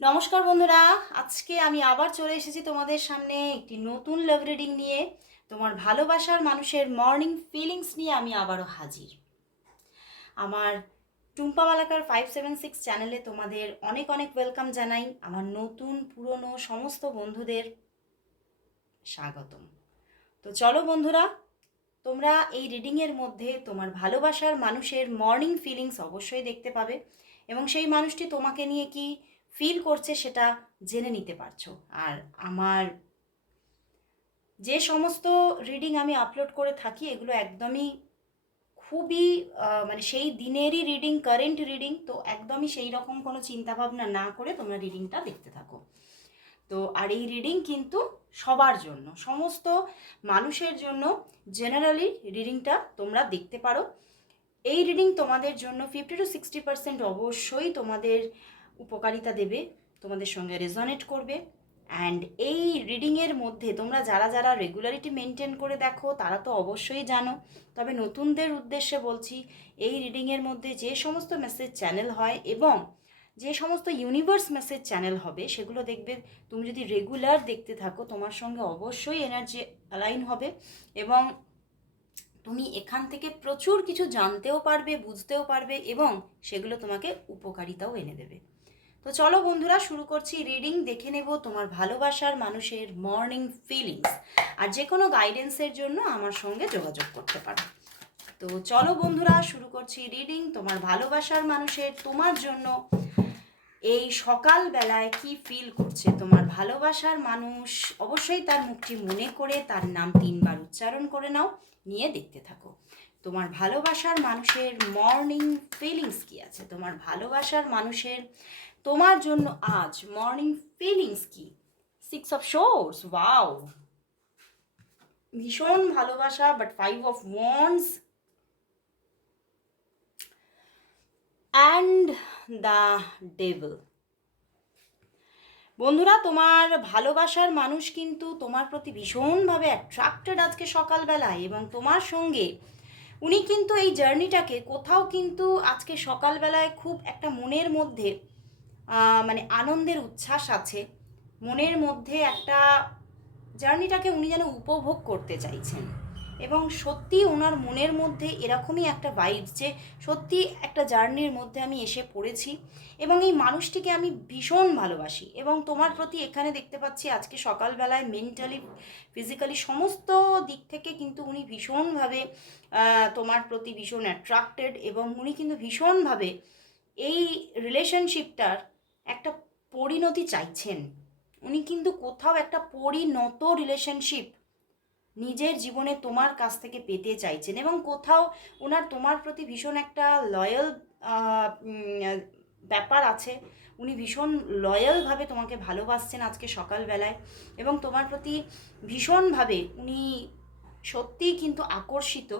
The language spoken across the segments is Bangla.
নমস্কার বন্ধুরা, আজকে আমি আবার চলে এসেছি তোমাদের সামনে একটি নতুন লাভ রিডিং নিয়ে। তোমার ভালোবাসার মানুষের মর্নিং ফিলিংস নিয়ে আমি আবারও হাজির। আমার Tumpa Malakar five seven six চ্যানেলে তোমাদের অনেক অনেক ওয়েলকাম জানাই। আমার নতুন, পুরনো সমস্ত বন্ধুদের স্বাগতম। তো চলো বন্ধুরা, তোমরা এই রিডিংয়ের মধ্যে তোমার ভালোবাসার মানুষের মর্নিং ফিলিংস অবশ্যই দেখতে পাবে এবং সেই মানুষটি তোমাকে নিয়ে কি ফিল করছে সেটা জেনে নিতে পারছ। আর আমার যে সমস্ত রিডিং আমি আপলোড করে থাকি, এগুলো একদমই খুবই মানে সেই দিনেরই রিডিং কারেন্ট রিডিং তো একদমই সেই রকম কোনো চিন্তাভাবনা না করে তোমরা রিডিংটা দেখতে থাকো। তো আর এই রিডিং কিন্তু সবার জন্য, সমস্ত মানুষের জন্য জেনারেলি রিডিংটা তোমরা দেখতে পারো। এই রিডিং তোমাদের জন্য ফিফটি টু সিক্সটি পার্সেন্ট অবশ্যই তোমাদের উপকারিতা দেবে, তোমাদের সঙ্গে রেজনেট করবে। অ্যান্ড এই রিডিংয়ের মধ্যে তোমরা যারা যারা রেগুলারিটি মেনটেন করে দেখো, তারা তো অবশ্যই জানো। তবে নতুনদের উদ্দেশ্যে বলছি, এই রিডিংয়ের মধ্যে যে সমস্ত মেসেজ চ্যানেল হয় এবং যে সমস্ত ইউনিভার্স মেসেজ চ্যানেল হবে, সেগুলো দেখবে। তুমি যদি রেগুলার দেখতে থাকো, তোমার সঙ্গে অবশ্যই এনার্জি অ্যালাইন হবে এবং তুমি এখান থেকে প্রচুর কিছু জানতেও পারবে, বুঝতেও পারবে এবং সেগুলো তোমাকে উপকারিতাও এনে দেবে। তো চলো বন্ধুরা, শুরু করছি রিডিং দেখে নেব তোমার ভালোবাসার মানুষের মর্নিং ফিলিংস আর যে কোনো গাইডেন্সের জন্য আমার সঙ্গে যোগাযোগ করতে পারো। তো চলো বন্ধুরা, শুরু করছি রিডিং তোমার ভালোবাসার মানুষের তোমার জন্য এই সকালবেলায় কি ফিল করছে? তোমার ভালোবাসার মানুষ অবশ্যই তার মুখটি মনে করে, তার নাম তিনবার উচ্চারণ করে নাও, নিয়ে দেখতে থাকো। তোমার ভালোবাসার মানুষের মর্নিং ফিলিংস কি আছে? তোমার ভালোবাসার মানুষের তোমার জন্য আজ মর্নিং ফিলিংস কি? সিক্স অফ শোর্স ওয়াও ভীষণ ভালোবাসা but five of wands and the devil বন্ধুরা, তোমার ভালোবাসার মানুষ কিন্তু তোমার প্রতি ভীষণভাবে অ্যাট্রাক্টেড আজকে সকালবেলায় এবং তোমার সঙ্গে উনি কিন্তু এই জার্নিটাকে কোথাও কিন্তু আজকে সকালবেলায় খুব একটা মনের মধ্যে মানে আনন্দের উচ্ছ্বাস আছে, মনের মধ্যে একটা জার্নিটাকে উনি যেন উপভোগ করতে চাইছেন। এবং সত্যি ওনার মনের মধ্যে এরকমই একটা ভাইবস যে সত্যি একটা জার্নির মধ্যে আমি এসে পড়েছি এবং এই মানুষটিকে আমি ভীষণ ভালোবাসি। এবং তোমার প্রতি এখানে দেখতে পাচ্ছি আজকে সকালবেলায় মেন্টালি ফিজিক্যালি সমস্ত দিক থেকে কিন্তু উনি ভীষণভাবে তোমার প্রতি ভীষণ অ্যাট্রাক্টেড এবং উনি কিন্তু ভীষণভাবে এই রিলেশনশিপটার একটা পরিণতি চাইছেন। উনি কিন্তু কোথাও একটা পরিণত রিলেশনশিপ নিজের জীবনে তোমার কাছ থেকে পেতে চাইছেন এবং কোথাও ওনার তোমার প্রতি ভীষণ একটা লয়াল ব্যাপার আছে। উনি ভীষণ লয়ালভাবে তোমাকে ভালোবাসছেন আজকে সকালবেলায় এবং তোমার প্রতি ভীষণভাবে উনি সত্যিই কিন্তু আকর্ষিত।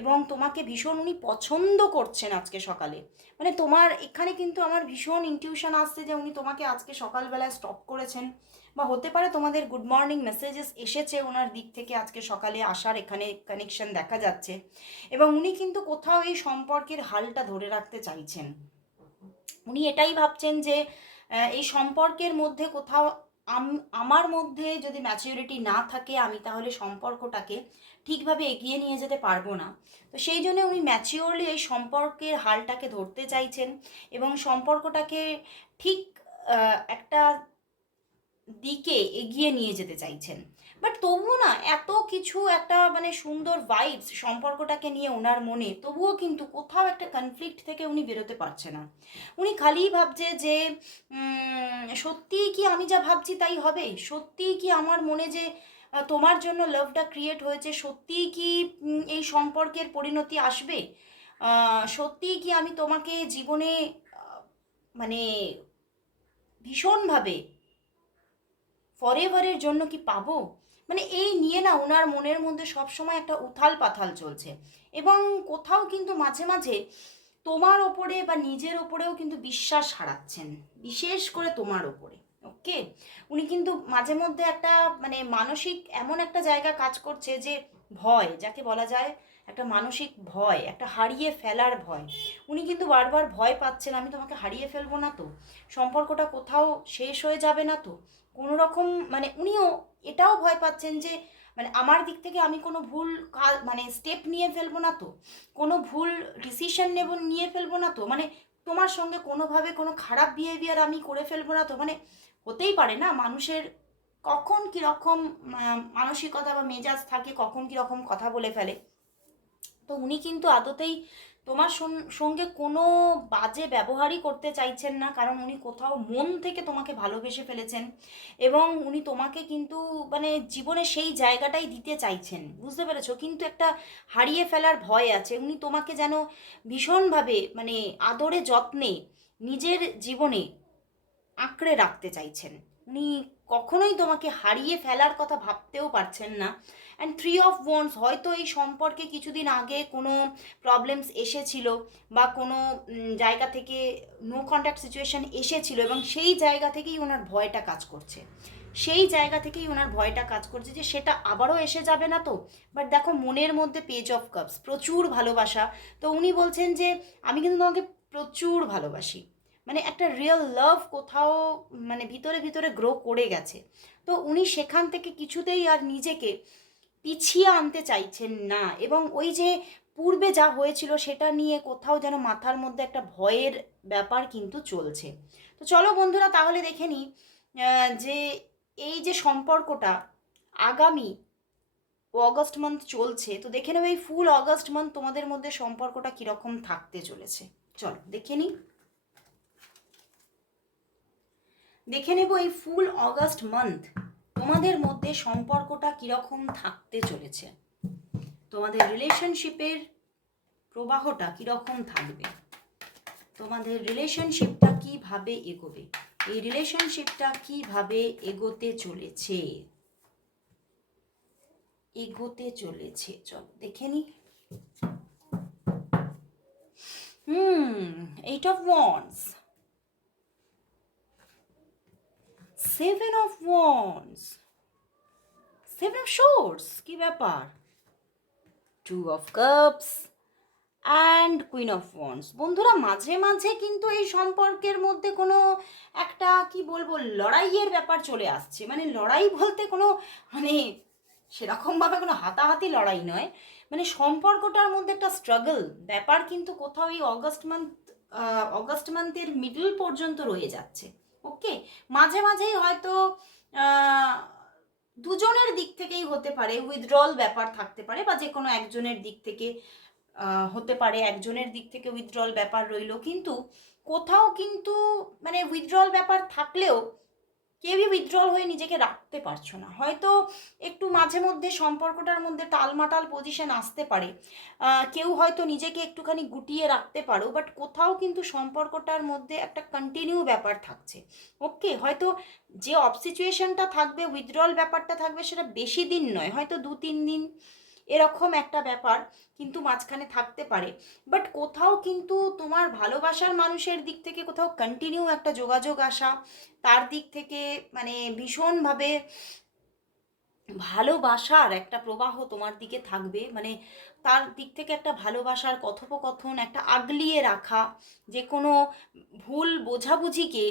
এবং তোমাকে ভীষণ উনি পছন্দ করছেন আজকে সকালে। মানে তোমার এখানে কিন্তু আমার ভীষণ ইনটিউশন আসছে যে উনি তোমাকে আজকে সকালবেলায় স্টপ করেছেন বা হতে পারে তোমাদের গুড মর্নিং মেসেজেস এসেছে ওনার দিক থেকে আজকে সকালে আসার এখানে কানেকশন দেখা যাচ্ছে। এবং উনি কিন্তু কোথাও এই সম্পর্কের হালটা ধরে রাখতে চাইছেন। উনি এটাই ভাবছেন যে এই সম্পর্কের মধ্যে কোথাও আমার মধ্যে যদি ম্যাচিউরিটি না থাকে আমি তাহলে সম্পর্কটাকে ঠিকভাবে এগিয়ে নিয়ে যেতে পারব না। তো সেই জন্য উনি ম্যাচিওরলি এই সম্পর্কের হালটাকে ধরতে চাইছেন এবং সম্পর্কটাকে ঠিক একটা দিকে এগিয়ে নিয়ে যেতে চাইছেন। বাট তবুও না, এত কিছু একটা মানে সুন্দর ভাইবস সম্পর্কটাকে নিয়ে ওনার মনে, তবুও কিন্তু কোথাও একটা কনফ্লিক্ট থেকে উনি বেরোতে পারছে না। উনি খালিই ভাবছে যে সত্যিই কি আমি যা ভাবছি তাই হবে? সত্যিই কি আমার মনে যে তোমার জন্য লাভটা ক্রিয়েট হয়েছে, সত্যিই কি এই সম্পর্কের পরিণতি আসবে? সত্যিই কি আমি তোমাকে জীবনে মানে ভীষণভাবে ফরএভারের জন্য কি পাবো? মানে এই নিয়ে না ওনার মনের মধ্যে সবসময় একটা উথাল পাথাল চলছে। এবং কোথাও কিন্তু মাঝে মাঝে তোমার ওপরে বা নিজের ওপরেও কিন্তু বিশ্বাস হারাচ্ছেন, বিশেষ করে তোমার ওপরে। ওকে? উনি কিন্তু মাঝে মধ্যে একটা মানে মানসিক এমন একটা জায়গা কাজ করছে যে ভয়, যাকে বলা যায় একটা মানসিক ভয়, একটা হারিয়ে ফেলার ভয়। উনি কিন্তু বারবার ভয় পাচ্ছেন, আমি তোমাকে হারিয়ে ফেলব না তো, সম্পর্কটা কোথাও শেষ হয়ে যাবে না তো। কোনো রকম মানে উনিও এটাও ভয় পাচ্ছেন যে মানে আমার দিক থেকে আমি কোনো ভুল মানে স্টেপ নিয়ে ফেলব না তো, কোনো ভুল ডিসিশন নেব, নিয়ে ফেলব না তো মানে তোমার সঙ্গে কোনোভাবে কোনো খারাপ বিহেভিয়ার আমি করে ফেলব না তো মানে হতেই পারে না। মানুষের কখন কীরকম মানসিকতা বা মেজাজ থাকে, কখন কীরকম কথা বলে ফেলে। তো উনি কিন্তু আদতেই তোমার সঙ্গে কোনো বাজে ব্যবহারই করতে চাইছেন না, কারণ উনি কোথাও মন থেকে তোমাকে ভালোবেসে ফেলেছেন এবং উনি তোমাকে কিন্তু মানে জীবনে সেই জায়গাটাই দিতে চাইছেন। বুঝতে পেরেছ? কিন্তু একটা হারিয়ে ফেলার ভয় আছে। উনি তোমাকে যেন ভীষণভাবে মানে আদরে যত্নে নিজের জীবনে আঁকড়ে রাখতে চাইছেন। উনি কখনোই তোমাকে হারিয়ে ফেলার কথা ভাবতেও পারছেন না। অ্যান্ড থ্রি অফ ওয়ান্স হয়তো এই সম্পর্কে কিছুদিন আগে কোনো প্রবলেমস এসেছিল বা কোনো জায়গা থেকে নো কন্ট্যাক্ট সিচুয়েশন এসেছিল এবং সেই জায়গা থেকেই ওনার ভয়টা কাজ করছে। সেই জায়গা থেকেই ওনার ভয়টা কাজ করছে যে সেটা আবারও এসে যাবে না তো। বাট দেখো, মনের মধ্যে পেজ অফ কাপস প্রচুর ভালোবাসা। তো উনি বলছেন যে, আমি কিন্তু তোমাকে প্রচুর ভালোবাসি। মানে একটা রিয়েল লাভ কোথাও মানে ভিতরে ভিতরে গ্রো করে গেছে। তো উনি সেখান থেকে কিছুতেই আর নিজেকে পিছিয়ে আনতে চাইছেন না এবং ওই যে পূর্বে যা হয়েছিল সেটা নিয়ে কোথাও যেন মাথার মধ্যে একটা ভয়ের ব্যাপার কিন্তু চলছে। তো চলো বন্ধুরা তাহলে দেখে নিই যে এই যে সম্পর্কটা আগামী অগস্ট মান্থ চলছে, তো দেখে নেবে এই ফুল অগস্ট মান্থ তোমাদের মধ্যে সম্পর্কটা কীরকম থাকতে চলেছে। চলো দেখে নিই। দেখে নেব এই ফুল অগস্ট মান্থ তোমাদের মধ্যে সম্পর্কটা কীরকম থাকতে চলেছে। তোমাদের রিলেশনশিপের প্রবাহটা কীরকম থাকবে? তোমাদের রিলেশনশিপটা কীভাবে এগোবে? এই রিলেশনশিপটা কীভাবে এগোতে চলেছে? এগোতে চলেছে, চলো দেখে নি। হুম eight of wands seven of wands seven of swords কি ব্যাপার? Two of cups and queen of wands বন্ধুরা, মাঝে মাঝে কিন্তু এই সম্পর্কের মধ্যে কোনো একটা, কি বলব, লড়াইয়ের ব্যাপার চলে আসছে। মানে লড়াই বলতে কোনো মানে সেরকমভাবে কোনো হাতাহাতি লড়াই নয়। মানে সম্পর্কটার মধ্যে একটা স্ট্রাগল ব্যাপার কিন্তু কোথাও এই অগস্ট মান্থ অগস্ট মান্থের মিডল পর্যন্ত রয়ে যাচ্ছে। ওকে? মাঝে মাঝেই হয়তো দুজনের দিক থেকেই হতে পারে উইথড্রল ব্যাপার থাকতে পারে বা যে কোনো একজনের দিক থেকে হতে পারে, একজনের দিক থেকে উইথড্রল ব্যাপার রইল। কিন্তু কোথাও কিন্তু মানে উইথড্রল ব্যাপার থাকলেও কেউই উইথড্রল হয়ে নিজেকে রাখতে পারছ না। হয়তো একটু মাঝে মধ্যে সম্পর্কটার মধ্যে টালমাটাল পজিশন আসতে পারে। কেউ হয়তো নিজেকে একটুখানি গুটিয়ে রাখতে পারো বাট কোথাও কিন্তু সম্পর্কটার মধ্যে একটা কন্টিনিউ ব্যাপার থাকছে। ওকে হয়তো যে অফ সিচুয়েশনটা থাকবে উইথড্রল ব্যাপারটা থাকবে, সেটা বেশি দিন নয়, হয়তো দু তিন দিন এরকম একটা ব্যাপার কিন্তু মাঝখানে থাকতে পারে। বাট কোথাও কিন্তু তোমার ভালোবাসার মানুষের দিক থেকে কোথাও কন্টিনিউ একটা যোগাযোগ আসা, তার দিক থেকে মানে ভীষণভাবে ভালোবাসার একটা প্রবাহ তোমার দিকে থাকবে। মানে তার দিক থেকে একটা ভালোবাসার কথোপকথন, একটা আগলিয়ে রাখা যে কোনো ভুল বোঝাবুঝিকে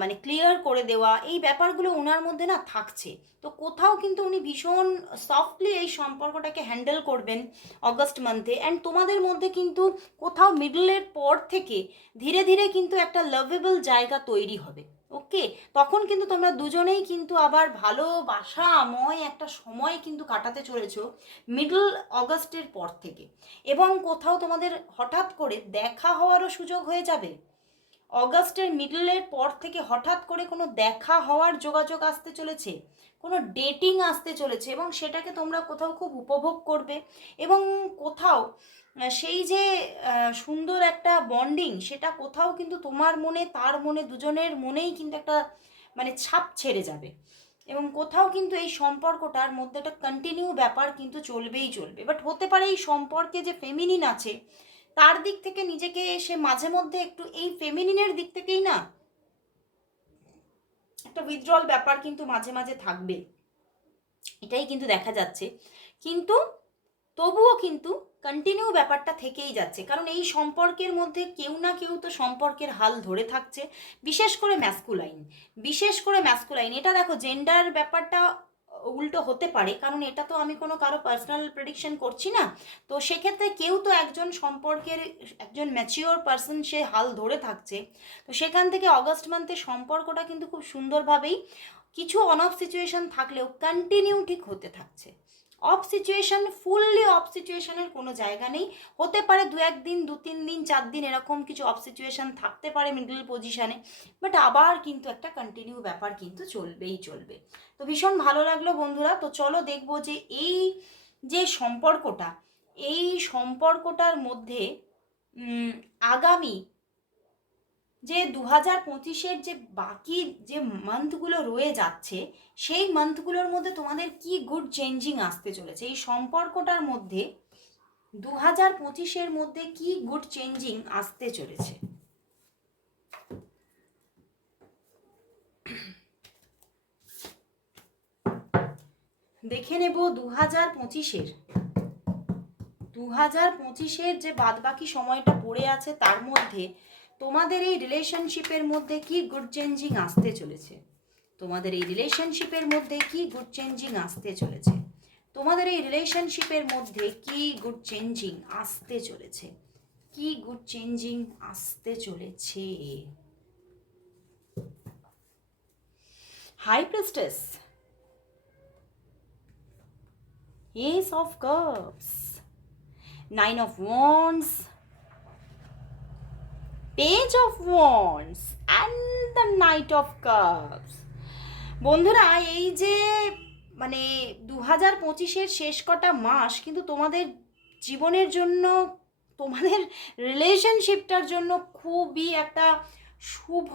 মানে ক্লিয়ার করে দেওয়া, এই ব্যাপারগুলো ওনার মধ্যে না থাকছে। তো কোথাও কিন্তু উনি ভীষণ সফটলি এই সম্পর্কটাকে হ্যান্ডেল করবেন অগস্ট মান্থে অ্যান্ড তোমাদের মধ্যে কিন্তু কোথাও মিডলের পর থেকে ধীরে ধীরে কিন্তু একটা লাভেবল জায়গা তৈরি হবে ওকে তখন কিন্তু তোমরা দুজনেই কিন্তু আবার ভালোবাসাময় একটা সময় কিন্তু কাটাতে চলেছো মিডল অগস্টের পর থেকে। এবং কোথাও তোমাদের হঠাৎ করে দেখা হওয়ারও সুযোগ হয়ে যাবে অগস্টের মিডলের পর থেকে হঠাৎ করে কোনো দেখা হওয়ার যোগাযোগ আসতে চলেছে, কোনো ডেটিং আসতে চলেছে এবং সেটাকে তোমরা কোথাও খুব উপভোগ করবে এবং কোথাও সেই যে সুন্দর একটা বন্ডিং সেটা কোথাও কিন্তু তোমার মনে, তার মনে, দুজনের মনেই কিন্তু একটা মানে ছাপ ছেড়ে যাবে এবং কোথাও কিন্তু এই সম্পর্কটার মধ্যে একটা কন্টিনিউ ব্যাপার কিন্তু চলবেই চলবে। বাট হতে পারে এই সম্পর্কে যে ফেমিনিন আছে তার দিক থেকে নিজেকে সে মাঝে মধ্যে একটু এই ফেমিনিনের দিক থেকেই না, একটা উইথড্রল ব্যাপার কিন্তু মাঝে মাঝে থাকবে। এটাই কিন্তু দেখা যাচ্ছে। কিন্তু তবুও কিন্তু কন্টিনিউ ব্যাপারটা থেকেই যাচ্ছে। কারণ এই সম্পর্কের মধ্যে কেউ না কেউ তো সম্পর্কের হাল ধরে থাকছে, বিশেষ করে ম্যাসকুলাইন বিশেষ করে ম্যাসকুলাইন এটা দেখো জেন্ডার ব্যাপারটা উল্টো হতে পারে। কারণ এটা তো আমি কোনো কারও পার্সোনাল প্রেডিকশন করছি না। তো সেক্ষেত্রে কেউ তো একজন সম্পর্কের, একজন ম্যাচিওর পার্সন সে হাল ধরে থাকছে। তো সেখান থেকে অগস্ট মান্থে সম্পর্কটা কিন্তু খুব সুন্দরভাবেই কিছু অন অফ সিচুয়েশন থাকলেও কন্টিনিউ ঠিক হতে থাকছে। অফ সিচুয়েশন ফুললি অফ সিচুয়েশনের কোনো জায়গা নেই। হতে পারে দু একদিন দু তিন দিন, চার দিন এরকম কিছু অফ সিচুয়েশন থাকতে পারে মিডল পজিশানে বাট আবার কিন্তু একটা কন্টিনিউ ব্যাপার কিন্তু চলবেই চলবে। তো ভীষণ ভালো লাগল বন্ধুরা। তো চলো দেখব যে এই যে সম্পর্কটা, এই সম্পর্কটার মধ্যে আগামী যে দু হাজার পঁচিশের যে বাকি যে মান্থগুলো রয়ে যাচ্ছে, সেই মান্থগুলোর মধ্যে তোমাদের কি গুড চেঞ্জিং আসতে চলেছে? এই সম্পর্কটার মধ্যে দু হাজার পঁচিশের মধ্যে কি গুড চেঞ্জিং আসতে চলেছে? দেখে নেব দু হাজার পঁচিশের। দু হাজার পঁচিশের যে বাদবাকি সময়টা পড়ে আছে, তার মধ্যে তোমাদের এই রিলেশনশিপের মধ্যে কি গুড চেঞ্জিং আসতে চলেছে? তোমাদের এই রিলেশনশিপের মধ্যে কি গুড চেঞ্জিং আসতে চলেছে? তোমাদের এই রিলেশনশিপের মধ্যে কি গুড চেঞ্জিং আসতে চলেছে? কি গুড চেঞ্জিং আসতে চলেছে? High priestess Ace of Cups, Nine of Wands, Page of Wands, and the Knight of Cups. বন্ধুরা এই যে মানে দু হাজার পঁচিশের শেষ কটা মাস কিন্তু তোমাদের জীবনের জন্য তোমাদের রিলেশনশিপটার জন্য খুবই একটা শুভ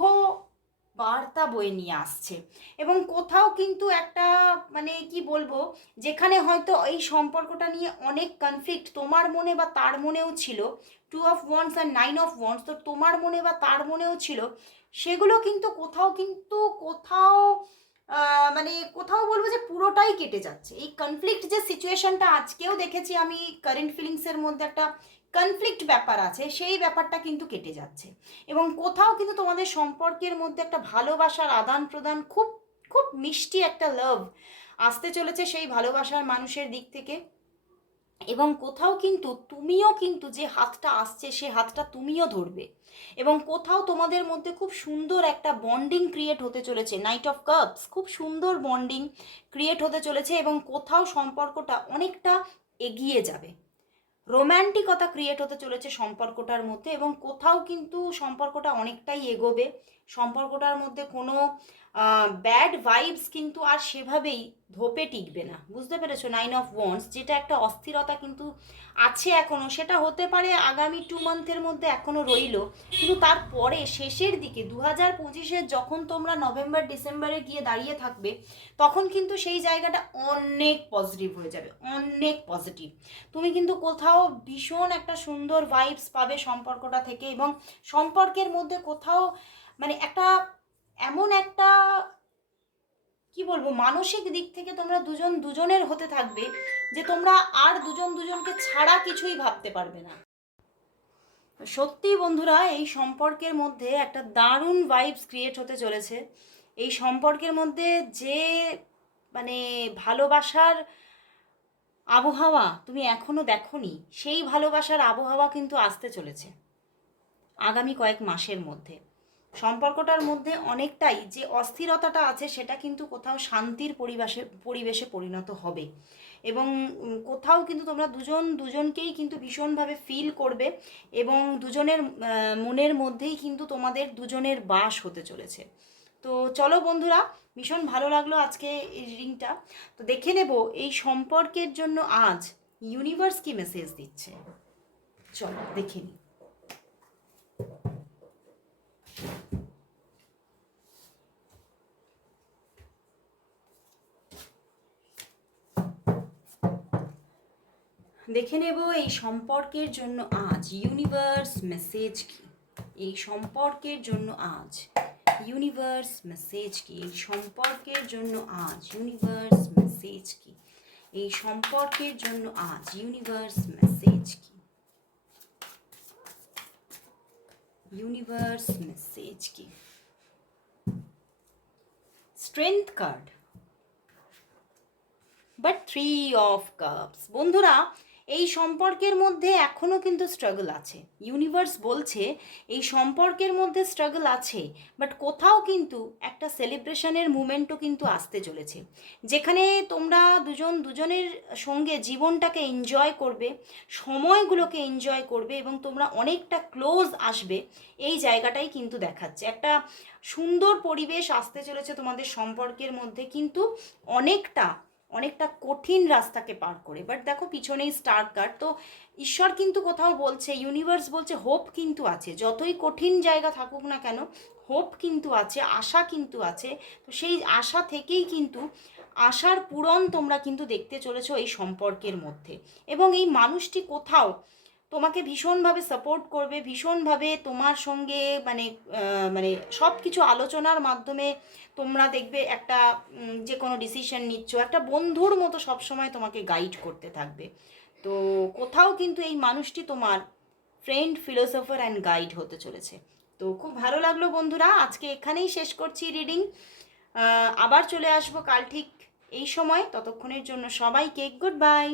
বার্তা বয়ে নিয়ে আসছে এবং কোথাও কিন্তু একটা মানে কি বলব যেখানে হয়তো এই সম্পর্কটা নিয়ে অনেক কনফ্লিক্ট তোমার মনে বা তার মনেও ছিল টু অফ ওয়ান্স আর নাইন অফ ওয়ান্স তো তোমার মনে বা তার মনেও ছিল, সেগুলো কিন্তু কোথাও কিন্তু কোথাও মানে কোথাও বলব যে পুরোটাই কেটে যাচ্ছে। এই কনফ্লিক্ট যে সিচুয়েশনটা আজকেও দেখেছি আমি কারেন্ট ফিলিংসের মধ্যে একটা কনফ্লিক্ট ব্যাপার আছে, সেই ব্যাপারটা কিন্তু কেটে যাচ্ছে। এবং কোথাও কিন্তু তোমাদের সম্পর্কের মধ্যে একটা ভালোবাসার আদান প্রদান খুব খুব মিষ্টি একটা লাভ আসতে চলেছে সেই ভালোবাসার মানুষের দিক থেকে। এবং কোথাও কিন্তু তুমিও কিন্তু যে হাতটা আসছে, সে হাতটা তুমিও ধরবে। এবং কোথাও তোমাদের মধ্যে খুব সুন্দর একটা বন্ডিং ক্রিয়েট হতে চলেছে নাইট অফ কাপস খুব সুন্দর বন্ডিং ক্রিয়েট হতে চলেছে এবং কোথাও সম্পর্কটা অনেকটা এগিয়ে যাবে। রোম্যান্টিকতা ক্রিয়েট হতে চলেছে সম্পর্কটার মধ্যে এবং কোথাও কিন্তু সম্পর্কটা অনেকটাই এগোবে। সম্পর্কটার মধ্যে কোনো ব্যাড ভাইবস কিন্তু আর সেভাবেই ধোপে টিকবে না। বুঝতে পেরেছ? নাইন অফ ওয়ান্স যেটা একটা অস্থিরতা কিন্তু আছে এখনও সেটা হতে পারে আগামী টু মান্থের মধ্যে এখনও রইল। কিন্তু তারপরে শেষের দিকে দু হাজার পঁচিশে যখন তোমরা নভেম্বর ডিসেম্বরে গিয়ে দাঁড়িয়ে থাকবে, তখন কিন্তু সেই জায়গাটা অনেক পজিটিভ হয়ে যাবে, অনেক পজিটিভ তুমি কিন্তু কোথাও ভীষণ একটা সুন্দর ভাইবস পাবে সম্পর্কটা থেকে এবং সম্পর্কের মধ্যে কোথাও মানে একটা এমন একটা, কি বলব, মানসিক দিক থেকে তোমরা দুজন দুজনের হতে থাকবে যে তোমরা আর দুজন দুজনকে ছাড়া কিছুই ভাবতে পারবে না। সত্যি বন্ধুরা, এই সম্পর্কের মধ্যে একটা দারুণ ভাইবস ক্রিয়েট হতে চলেছে। এই সম্পর্কের মধ্যে যে মানে ভালোবাসার আবহাওয়া তুমি এখনও দেখোনি, সেই ভালোবাসার আবহাওয়া কিন্তু আসতে চলেছে। আগামী কয়েক মাসের মধ্যে। সম্পর্কটার মধ্যে অনেকটাই যে অস্থিরতাটা আছে, সেটা কিন্তু কোথাও শান্তির পরিবেশে পরিবেশে পরিণত হবে। এবং কোথাও কিন্তু তোমরা দুজন, দুজনকেই কিন্তু ভীষণভাবে ফিল করবে এবং দুজনের মনের মধ্যেই কিন্তু তোমাদের দুজনের বাস হতে চলেছে। তো চলো বন্ধুরা, ভীষণ ভালো লাগল আজকে এই রিডিংটা তো দেখে নেব, এই সম্পর্কের জন্য আজ ইউনিভার্স কি মেসেজ দিচ্ছে? চলো, দেখে নিই। দেখে নেব এই সম্পর্কের জন্য আজ ইউনিভার্স মেসেজ কি? এই সম্পর্কের জন্য আজ ইউনিভার্স মেসেজ কি? এই সম্পর্কের জন্য আজ ইউনিভার্স মেসেজ কি? এই সম্পর্কের জন্য আজ ইউনিভার্স মেসেজ কি? ইউনিভার্স মেসেজ কি strength card but three of cups বন্ধুরা এই সম্পর্কের মধ্যে এখনও কিন্তু স্ট্রাগল আছে। ইউনিভার্স বলছে এই সম্পর্কের মধ্যে স্ট্রাগল আছে বাট কোথাও কিন্তু একটা সেলিব্রেশনের মুমেন্টও কিন্তু আসতে চলেছে। যেখানে তোমরা দুজন, দুজনের সঙ্গে জীবনটাকে এনজয় করবে, সময়গুলোকে এনজয় করবে এবং তোমরা অনেকটা ক্লোজ আসবে, এই জায়গাটাই কিন্তু দেখাচ্ছে। একটা সুন্দর পরিবেশ আসতে চলেছে তোমাদের সম্পর্কের মধ্যে, কিন্তু অনেকটা অনেকটা কঠিন রাস্তাকে পার করে। বাট দেখো, পিছনেই স্টার কার্ড তো ঈশ্বর কিন্তু কোথাও বলছে ইউনিভার্স বলছে হোপ কিন্তু আছে। যতই কঠিন জায়গা থাকুক না কেন হোপ কিন্তু আছে, আশা কিন্তু আছে। তো সেই আশা থেকেই কিন্তু আশার পূরণ তোমরা কিন্তু দেখতে চলেছো এই সম্পর্কের মধ্যে। এবং এই মানুষটি কোথাও তোমাকে ভীষণভাবে সাপোর্ট করবে, ভীষণভাবে তোমার সঙ্গে মানে মানে সব কিছু আলোচনার মাধ্যমে তোমরা দেখবে একটা যে কোনো ডিসিশন নিচ্ছ, একটা বন্ধুর মতো সবসময় তোমাকে গাইড করতে থাকবে। তো কোথাও কিন্তু এই মানুষটি তোমার ফ্রেন্ড ফিলোসফার অ্যান্ড গাইড হতে চলেছে। তো খুব ভালো লাগল বন্ধুরা, আজকে এখানেই শেষ করছি রিডিং আবার চলে আসব কাল ঠিক এই সময়। ততক্ষণের জন্য সবাইকে গুড বাই